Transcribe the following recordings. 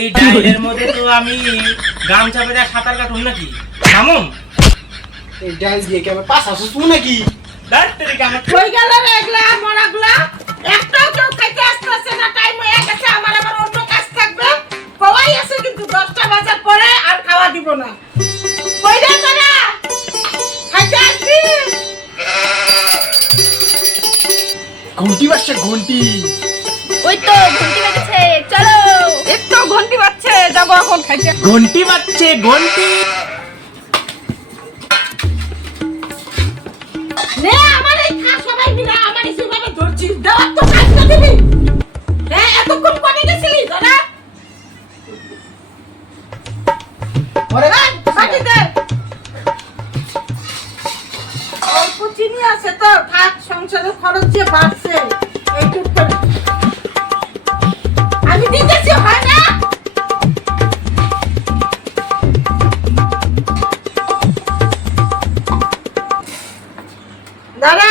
এই ডাইলের মধ্যে তো আমি গামছা বেঁধে সাঁতার কাটুন নাকি নামুন। এই ডাইল দিয়ে কি আমি পাস আসছ তুই নাকি কই গেল রে এগুলা মরাগুলা একটাও কেউ খাইতে আসতেছে না। টাইম হয়ে গেছে, আমার আবার অন্য কাজ থাকবে। কওয়াই আছে কিন্তু 10টা বাজার পরে আর খাওয়া দিব না। কই রে তোরা খাইতে আসবি? ঘন্টি বাজছে ঘন্টি। ওই তো ঘন্টি বাজছে, চলো। এই তো ঘন্টি বাজছে, যাব এখন খাইতে। ঘন্টি বাজছে ঘন্টি। নে আমার এই খা সবাই মিলে আমার এই সুবাবে ধরছিস। দাও তো কাজ না দিবি। হ্যাঁ এতক্ষণ কোনে গেছিলি তোরা? ওরে বাকি দে। অল্প চিনি আছে তো, থাক, সংসারের খরচ যে বাড়ছে এইটুক করে। আমি দিতেছি, হয় না? দাঁড়া।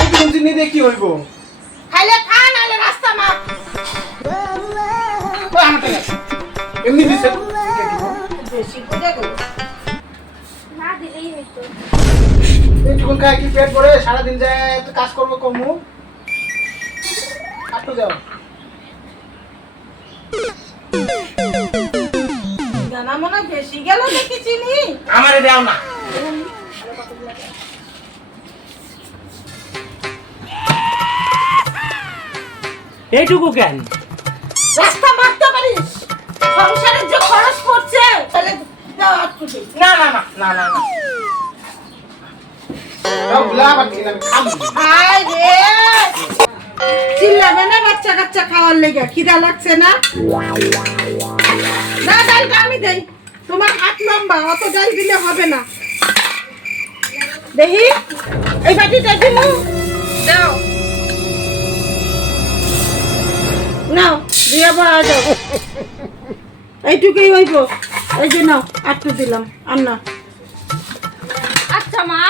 এই ঘন্টি নিয়ে দিয়ে কি হইব? খাইলে খা, নাহলে রাস্তা মাপ। ওই আমার টাকা এমনি দিছে। বেশি করে গেল। না দিলেই হইতো। এইটুকুন খায় কি পেট ভরে সারাদিন যায় তো কাজ করবো কমু কাটু যাও। জানা মনে হয় বেশি গেল নাকি চিনি? আমারে দাও না। এইটুকু কেন? রাস্তা মাপতে পারিস? সংসারের যে খরচ পড়ছে তাহলে দাও আটকু দে। না না না না না না। দাও গুলা বাকি না খাম। হায় রে, চিল্লাবে না বাচ্চা কাচ্চা খাওয়ার লেগে? খিদা লাগছে না? না, ডালটা আমি দেই। তোমার হাত লম্বা, অত ডাল দিলে হবে না। দেখি এই বাটিটা দিমু, দাও। নাও দিয়ে বড়া দাও। এইটুকুই হইব। এই যে নাও, আটটু দিলাম। আর না, আচ্ছা মা,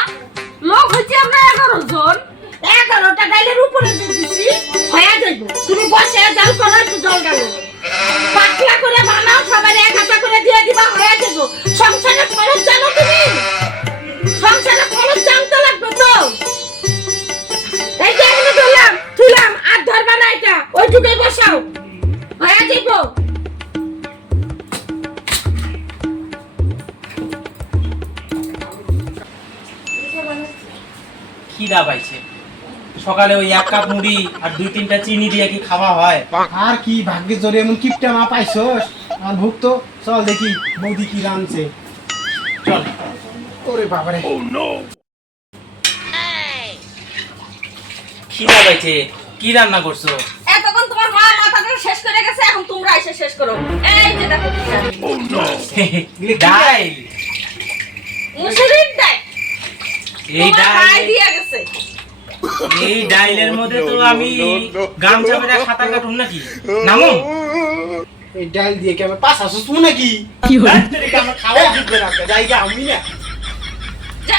লোক হচ্ছে আমরা 11 জন। 11টা ডালের উপরে দিয়ে দিছি, হয়ে যাইব। তুমি বসে জাল করো, একটু জল ডালো, পাতলা করে বানাও, সবার এক হাতা করে দিয়ে দিবা, হয়ে যাইব। সংসারের খরচ জানো তুমি? সংসারের খরচ জানতে লাগবে তো। এই যে এগুলো তুলাম, আর ধরবা না এটা, ওইটুকুই বসাও, হয়ে যাইব। খিদা পাইছে। সকালে ওই 1 কাপ মুড়ি আর 2-3টা চিনি দিয়ে কি খাওয়া হয়? আর কি ভাগ্যে জোরে এমন কিপটা মা পাইছস। আর ভুক্ত চল দেখি বৌদি কি রাঁধছে। চল। ওরে বাবারে খিদা পাইছে। কি রান্না করছো? এতক্ষণ তোমার মা মাথাটা শেষ করে গেছে, এখন তোমরা এসে শেষ করো। এই যে দেখো কি রান্না। ডাইল। মুসুরির ডাল। এই তোমার ভাই ডাইল, দিয়ে গেছে। এই ডাইলের মধ্যে তো আমি গামছা বেঁধে সাঁতার কাটুন নাকি নামুন। এই ডাইল দিয়ে কি আমি পাস আসছ তুই নাকি? আমার খাওয়া জিতবে না, জায়গা আমি না। যা